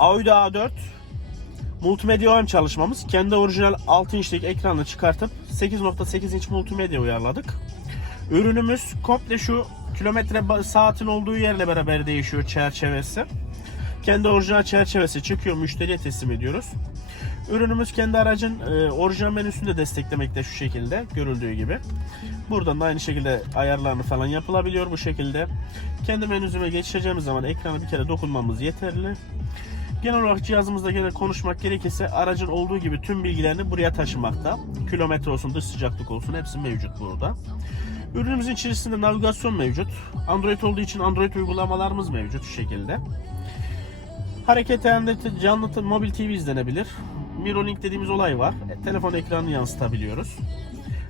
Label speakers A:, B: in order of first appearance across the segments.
A: Audi A4 multimedya OEM çalışmamız. Kendi orijinal 6 inçlik ekranını çıkartıp 8.8 inç multimedya uyarladık. Ürünümüz komple şu kilometre saatin olduğu yerle beraber değişiyor çerçevesi. Kendi orijinal çerçevesi çıkıyor müşteriye teslim ediyoruz. Ürünümüz kendi aracın e, orijinal menüsünü de desteklemekte şu şekilde görüldüğü gibi. Buradan da aynı şekilde ayarlarını falan yapılabiliyor bu şekilde. Kendi menüsüme geçeceğimiz zaman ekrana bir kere dokunmamız yeterli. Genel olarak cihazımızda gene konuşmak gerekirse aracın olduğu gibi tüm bilgilerini buraya taşımakta. Kilometre olsun, dış sıcaklık olsun hepsi mevcut burada. Ürünümüzün içerisinde navigasyon mevcut. Android olduğu için Android uygulamalarımız mevcut şu şekilde. Hareket halinde canlı mobil TV izlenebilir. Mirrorlink dediğimiz olay var. E, telefon ekranını yansıtabiliyoruz.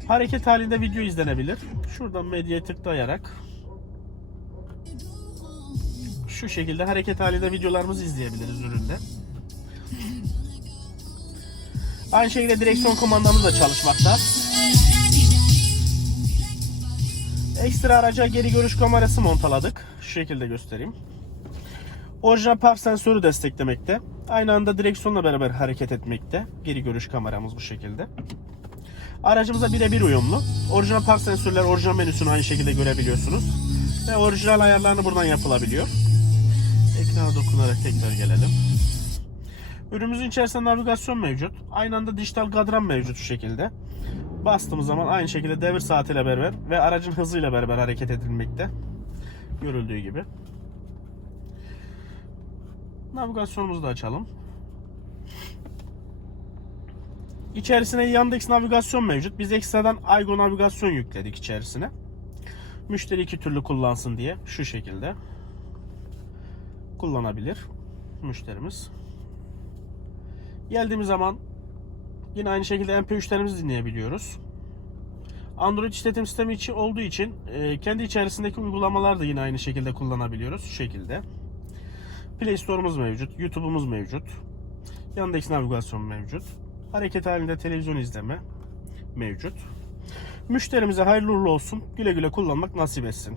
A: Hareket halinde video izlenebilir. Şuradan medyaya tıklayarak şu şekilde hareket halinde videolarımızı izleyebiliriz üründe. Aynı şekilde direksiyon kumandamız da çalışmakta. Ekstra araca geri görüş kamerası montaladık. Şu şekilde göstereyim. Orijinal park sensörü desteklemekte. Aynı anda direksiyonla beraber hareket etmekte. Geri görüş kameramız bu şekilde. Aracımıza birebir uyumlu. Orijinal park sensörler orijinal menüsünü aynı şekilde görebiliyorsunuz. Ve orijinal ayarlarını buradan yapılabiliyor. Ekrana dokunarak tekrar gelelim. Ürünümüzün içerisinde navigasyon mevcut. Aynı anda dijital kadran mevcut şu şekilde. Bastığımız zaman aynı şekilde devir saatiyle beraber ve aracın hızıyla beraber hareket edilmekte. Görüldüğü gibi. Navigasyonumuzu da açalım. İçerisine Yandex navigasyon mevcut. Biz ekstradan Aygo navigasyon yükledik içerisine. Müşteri iki türlü kullansın diye şu şekilde kullanabilir müşterimiz. Geldiğimiz zaman yine aynı şekilde MP3'lerimizi dinleyebiliyoruz. Android işletim sistemi içi olduğu için e, kendi içerisindeki uygulamalar da yine aynı şekilde kullanabiliyoruz. Şu şekilde. Play Store'umuz mevcut, YouTube'umuz mevcut. Yandex navigasyon mevcut. Hareket halinde televizyon izleme mevcut. Müşterimize hayırlı uğurlu olsun. Güle güle kullanmak nasip etsin.